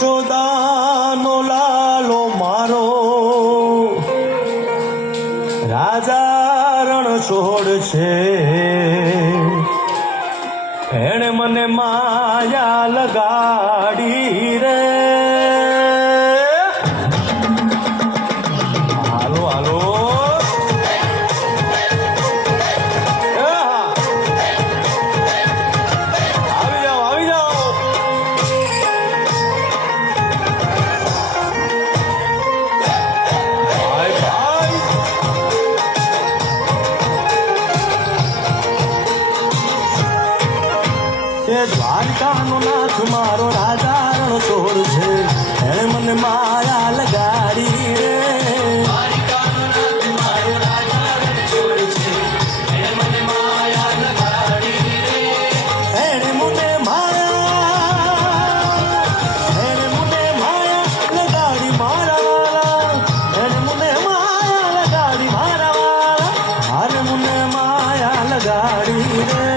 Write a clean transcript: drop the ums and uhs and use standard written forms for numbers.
યશોદાનો લાલો મારો રાજા રણ છોડ છે એણે મને માયા લગાડી રે હાલો હાલો દ્વારકાનો નાથ મારો રાજા રણ છોડ છે એણે મને માયા લગાડી રે દ્વારકાનો નાથ મારો રાજા રણ છોડ છે એણે મને માયા લગાડી રે એણે મને માયા લગાડી મારા વાલા એણે મને માયા લગાડી મારા વાલા હારે મને માયા લગાડી રે